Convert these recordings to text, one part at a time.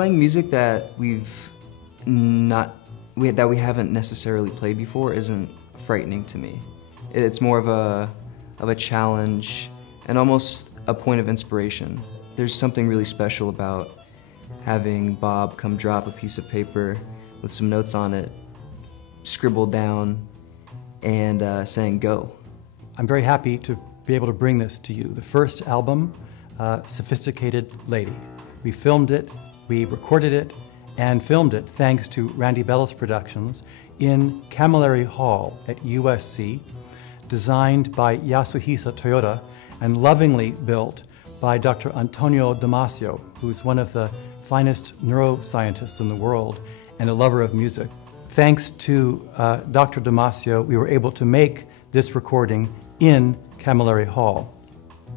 Playing music that we haven't necessarily played before isn't frightening to me. It's more of a challenge and almost a point of inspiration. There's something really special about having Bob come drop a piece of paper with some notes on it, scribbled down, and saying go. I'm very happy to be able to bring this to you. The first album, Sophisticated Lady. We filmed it, we recorded it, and filmed it thanks to Randy Bellis Productions in Cammilleri Hall at USC, designed by Yasuhisa Toyota and lovingly built by Dr. Antonio Damasio, who's one of the finest neuroscientists in the world and a lover of music. Thanks to Dr. Damasio, we were able to make this recording in Cammilleri Hall.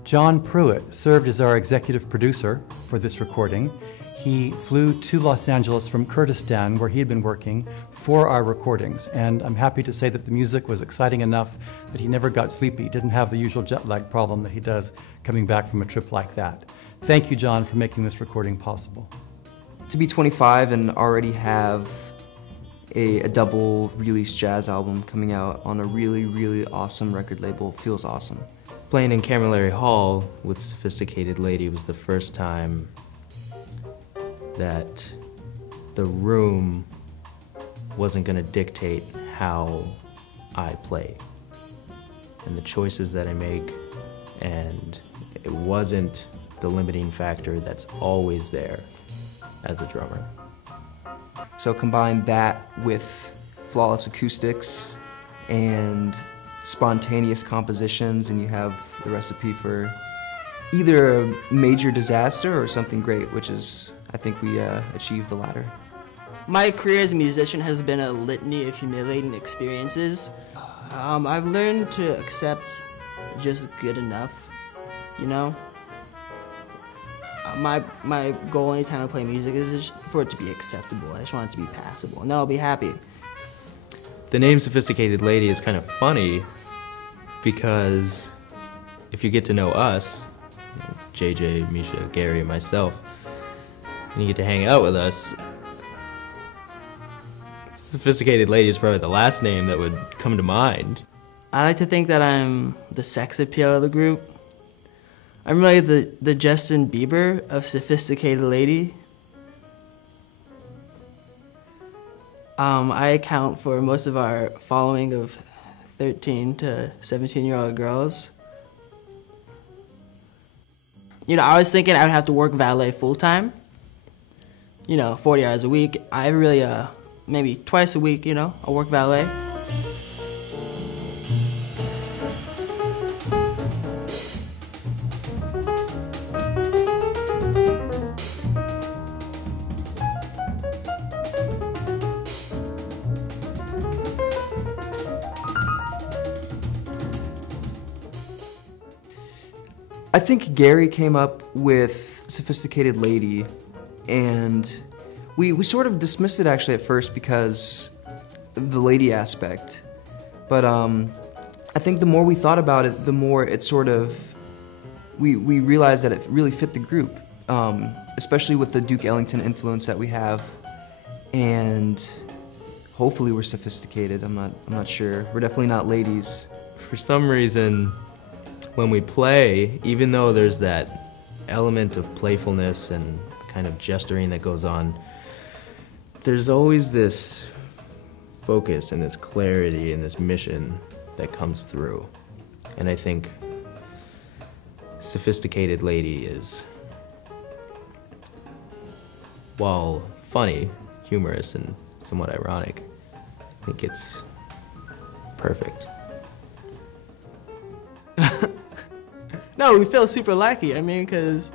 John Pruitt served as our executive producer for this recording. He flew to Los Angeles from Kurdistan, where he had been working for our recordings, and I'm happy to say that the music was exciting enough that he never got sleepy, didn't have the usual jet lag problem that he does coming back from a trip like that. Thank you, John, for making this recording possible. To be 25 and already have a double release jazz album coming out on a really, really awesome record label feels awesome. Playing in Cammilleri Hall with Sophisticated Lady was the first time that the room wasn't going to dictate how I play and the choices that I make, and it wasn't the limiting factor that's always there as a drummer. So combine that with flawless acoustics and spontaneous compositions, and you have the recipe for either a major disaster or something great, which is, I think we achieved the latter. My career as a musician has been a litany of humiliating experiences. I've learned to accept just good enough, you know? My goal anytime I play music is just for it to be acceptable. I just want it to be passable, and then I'll be happy. The name Sophisticated Lady is kind of funny because if you get to know us, JJ, Misha, Gary, and myself, and you get to hang out with us, Sophisticated Lady is probably the last name that would come to mind. I like to think that I'm the sex appeal of the group. I'm really the Justin Bieber of Sophisticated Lady. I account for most of our following of 13 to 17-year-old girls. You know, I was thinking I would have to work valet full-time, you know, 40 hours a week. I really, maybe twice a week, you know, I'll work valet. I think Gary came up with Sophisticated Lady, and we sort of dismissed it actually at first because of the lady aspect. But I think the more we thought about it, the more it sort of, we realized that it really fit the group, especially with the Duke Ellington influence that we have, and hopefully we're sophisticated. I'm not sure. We're definitely not ladies. For some reason, when we play, even though there's that element of playfulness and kind of gesturing that goes on, there's always this focus and this clarity and this mission that comes through. And I think Sophisticated Lady is, while funny, humorous, and somewhat ironic, I think it's perfect. No, we feel super lucky. I mean, because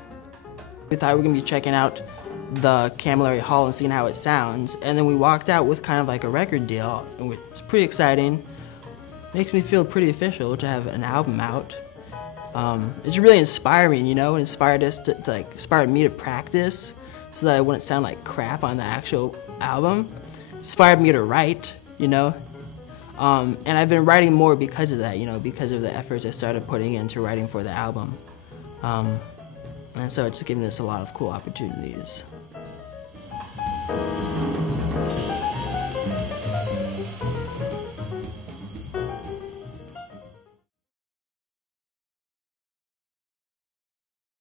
we thought we were going to be checking out the Cammilleri Hall and seeing how it sounds, and then we walked out with kind of like a record deal, and it's pretty exciting. Makes me feel pretty official to have an album out. It's really inspiring, you know. It inspired us to like, inspired me to practice so that I wouldn't sound like crap on the actual album. Inspired me to write, you know. And I've been writing more because of that, you know, because of the efforts I started putting into writing for the album. And so it's given us a lot of cool opportunities. Bye.